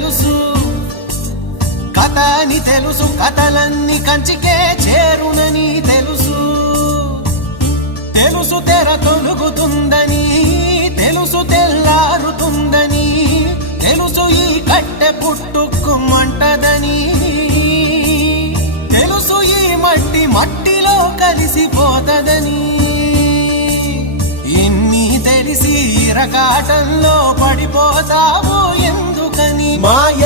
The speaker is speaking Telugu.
తెలుసు, కథ అని తెలుసు, కథలన్నీ కంచికే చేరునని తెలుసు. తెలుసు తెర తొలుగుతుందని, తెలుసు తెల్లారుతుందని, తెలుసు ఈ కట్టె పుట్టుకుమంటదని, తెలుసు ఈ మట్టి మట్టిలో కలిసిపోతదని. ఇన్ని తెలిసి ఇరకాటంలో పడిపోతావు ఎందుకని? మాయ